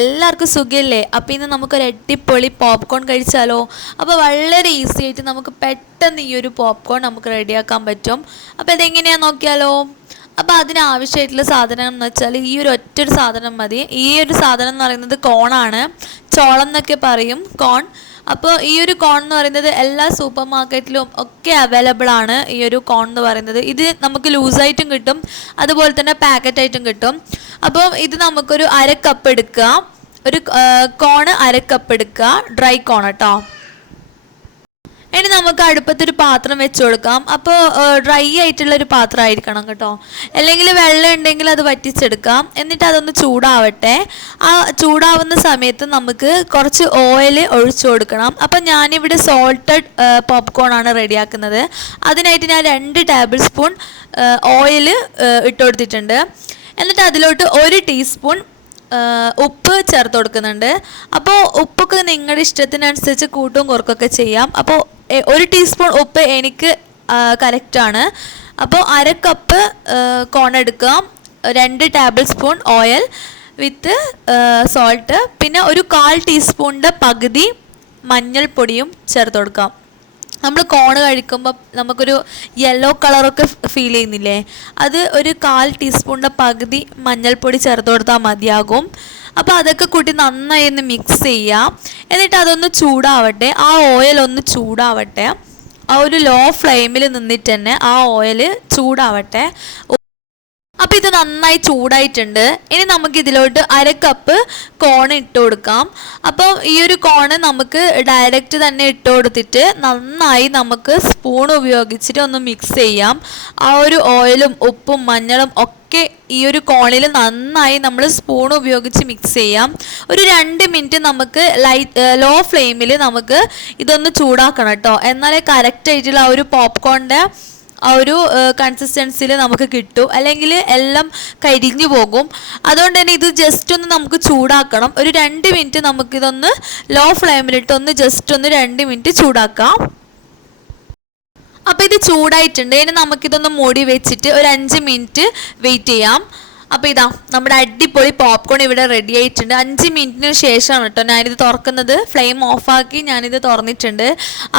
എല്ലാവർക്കും സുഖമില്ലേ? അപ്പോൾ ഇന്ന് നമുക്കൊരു അടിപൊളി പോപ്കോൺ കഴിച്ചാലോ? അപ്പോൾ വളരെ ഈസി ആയിട്ട് നമുക്ക് പെട്ടെന്ന് ഈ ഒരു പോപ്കോൺ നമുക്ക് റെഡിയാക്കാൻ പറ്റും. അപ്പോൾ ഇതെങ്ങനെയാണെന്ന് നോക്കിയാലോ? അപ്പോൾ അതിനാവശ്യമായിട്ടുള്ള സാധനം എന്ന് വെച്ചാൽ ഈ ഒരു ഒറ്റൊരു സാധനം മതി. ഈ ഒരു സാധനം എന്ന് പറയുന്നത് കോണാണ്. ചോളം എന്നൊക്കെ പറയും, കോൺ. അപ്പോൾ ഈ ഒരു കോൺ എന്ന് പറയുന്നത് എല്ലാ സൂപ്പർ മാർക്കറ്റിലും ഒക്കെ അവൈലബിൾ ആണ്. ഈ ഒരു കോൺ എന്ന് പറയുന്നത് ഇത് നമുക്ക് ലൂസായിട്ടും കിട്ടും, അതുപോലെ തന്നെ പാക്കറ്റായിട്ടും കിട്ടും. അപ്പോൾ ഇത് നമുക്കൊരു 1/2 കപ്പ് എടുക്കുക. ഒരു കോണ് 1/2 കപ്പ് എടുക്കുക, ഡ്രൈ കോൺ കേട്ടോ. ഇനി നമുക്ക് അടുപ്പത്തൊരു പാത്രം വെച്ച് കൊടുക്കാം. അപ്പോൾ ഡ്രൈ ആയിട്ടുള്ളൊരു പാത്രം ആയിരിക്കണം കേട്ടോ, അല്ലെങ്കിൽ വെള്ളം ഉണ്ടെങ്കിൽ അത് വറ്റിച്ചെടുക്കാം. എന്നിട്ട് അതൊന്ന് ചൂടാവട്ടെ. ആ ചൂടാവുന്ന സമയത്ത് നമുക്ക് കുറച്ച് ഓയിൽ ഒഴിച്ചു കൊടുക്കണം. അപ്പം ഞാനിവിടെ സോൾട്ടഡ് പോപ്കോൺ ആണ് റെഡിയാക്കുന്നത്. അതിനായിട്ട് ഞാൻ 2 ടേബിൾ സ്പൂൺ ഓയിൽ ഇട്ട് കൊടുത്തിട്ടുണ്ട്. എന്നിട്ട് അതിലോട്ട് 1 ടീസ്പൂൺ ഉപ്പ് ചേർത്ത് കൊടുക്കുന്നുണ്ട്. അപ്പോൾ ഉപ്പൊക്കെ നിങ്ങളുടെ ഇഷ്ടത്തിനനുസരിച്ച് കൂട്ടും കുറക്കൊക്കെ ചെയ്യാം. അപ്പോൾ 1 ടീസ്പൂൺ ഉപ്പ് എനിക്ക് കറക്റ്റാണ്. അപ്പോൾ 1/2 കപ്പ് കോൺ എടുക്കാം, 2 ടേബിൾ സ്പൂൺ ഓയിൽ വിത്ത് സോൾട്ട്, പിന്നെ ഒരു 1/4 ടീസ്പൂണിൻ്റെ പകുതി മഞ്ഞൾപ്പൊടിയും ചേർത്ത് കൊടുക്കാം. നമ്മൾ കോണ് കഴിക്കുമ്പോൾ നമുക്കൊരു യെല്ലോ കളറൊക്കെ ഫീൽ ചെയ്യുന്നില്ലേ? അത് ഒരു 1/4 ടീസ്പൂണിൻ്റെ പകുതി മഞ്ഞൾപ്പൊടി ചേർത്ത് കൊടുത്താൽ മതിയാകും. അപ്പോൾ അതൊക്കെ കൂട്ടി നന്നായി ഒന്ന് മിക്സ് ചെയ്യാം. എന്നിട്ട് അതൊന്ന് ചൂടാവട്ടെ, ആ ഓയിൽ ഒന്ന് ചൂടാവട്ടെ. ആ ഒരു ലോ ഫ്ലെയിമിൽ നിന്നിട്ട് തന്നെ ആ ഓയിൽ ചൂടാവട്ടെ. അപ്പോൾ ഇത് നന്നായി ചൂടായിട്ടുണ്ട്. ഇനി നമുക്ക് ഇതിലോട്ട് 1/2 കപ്പ് കോൺ ഇട്ട് കൊടുക്കാം. അപ്പോൾ ഈ ഒരു കോണ് നമുക്ക് ഡയറക്റ്റ് തന്നെ ഇട്ട് കൊടുത്തിട്ട് നന്നായി നമുക്ക് സ്പൂൺ ഉപയോഗിച്ചിട്ട് ഒന്ന് മിക്സ് ചെയ്യാം. ആ ഒരു ഓയിലും ഉപ്പും മഞ്ഞളും ഒക്കെ ഈ ഒരു കോണിൽ നന്നായി നമ്മൾ സ്പൂൺ ഉപയോഗിച്ച് മിക്സ് ചെയ്യാം. ഒരു 2 മിനിറ്റ് നമുക്ക് ലോ ഫ്ലെയിമിൽ നമുക്ക് ഇതൊന്ന് ചൂടാക്കണം കേട്ടോ. എന്നാലേ കറക്റ്റായിട്ടുള്ള ആ ഒരു പോപ്കോണിൻ്റെ ആ ഒരു കൺസിസ്റ്റൻസിയിൽ നമുക്ക് കിട്ടും, അല്ലെങ്കിൽ എല്ലാം കരിഞ്ഞു പോകും. അതുകൊണ്ട് തന്നെ ഇത് ജസ്റ്റ് ഒന്ന് നമുക്ക് ചൂടാക്കണം. ഒരു 2 മിനിറ്റ് നമുക്കിതൊന്ന് ലോ ഫ്ലെയിമിലിട്ട് ഒന്ന് ജസ്റ്റ് ഒന്ന് 2 മിനിറ്റ് ചൂടാക്കാം. അപ്പോൾ ഇത് ചൂടായിട്ടുണ്ട്. ഇനി നമുക്കിതൊന്ന് മൂടി വെച്ചിട്ട് ഒരു 5 മിനിറ്റ് വെയിറ്റ് ചെയ്യാം. അപ്പോൾ ഇതാ നമ്മുടെ അടിപൊളി പോപ്കോൺ ഇവിടെ റെഡി ആയിട്ടുണ്ട്. 5 മിനിറ്റിന് ശേഷമാണ് കേട്ടോ ഞാനിത് തുറക്കുന്നത്. ഫ്ലെയിം ഓഫാക്കി ഞാനിത് തുറന്നിട്ടുണ്ട്.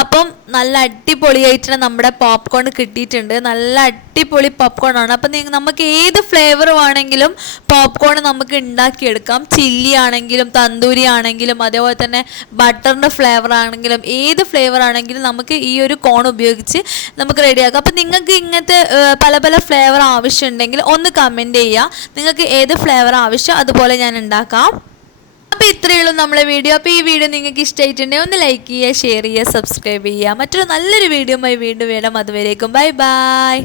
അപ്പം നല്ല അടിപൊളിയായിട്ടാണ് നമ്മുടെ പോപ്കോൺ കിട്ടിയിട്ടുണ്ട്. നല്ല അടിപൊളി പോപ്കോൺ ആണ്. അപ്പം നമുക്ക് ഏത് ഫ്ലേവർ വേണമെങ്കിലും പോപ്കോൺ നമുക്ക് ഉണ്ടാക്കിയെടുക്കാം. ചില്ലി ആണെങ്കിലും തന്തൂരി ആണെങ്കിലും അതേപോലെ തന്നെ ബട്ടറിൻ്റെ ഫ്ലേവർ ആണെങ്കിലും ഏത് ഫ്ലേവർ ആണെങ്കിലും നമുക്ക് ഈ ഒരു കോൺ ഉപയോഗിച്ച് നമുക്ക് റെഡിയാക്കാം. അപ്പം നിങ്ങൾക്ക് ഇങ്ങനത്തെ പല പല ഫ്ലേവർ ആവശ്യമുണ്ടെങ്കിൽ ഒന്ന് കമൻറ്റ് ചെയ്യുക. നിങ്ങൾക്ക് ഏത് ഫ്ലേവർ ആവശ്യം അതുപോലെ ഞാൻ ഉണ്ടാക്കാം. അപ്പോൾ ഇത്രയേ ഉള്ളൂ നമ്മളെ വീഡിയോ. അപ്പോൾ ഈ വീഡിയോ നിങ്ങൾക്ക് ഇഷ്ടമായിട്ടുണ്ടെങ്കിൽ ഒന്ന് ലൈക്ക് ചെയ്യുക, ഷെയർ ചെയ്യുക, സബ്സ്ക്രൈബ് ചെയ്യുക. മറ്റൊരു നല്ലൊരു വീഡിയോയുമായി വീണ്ടും വരാം. അതുവരേക്കും ബൈ ബൈ.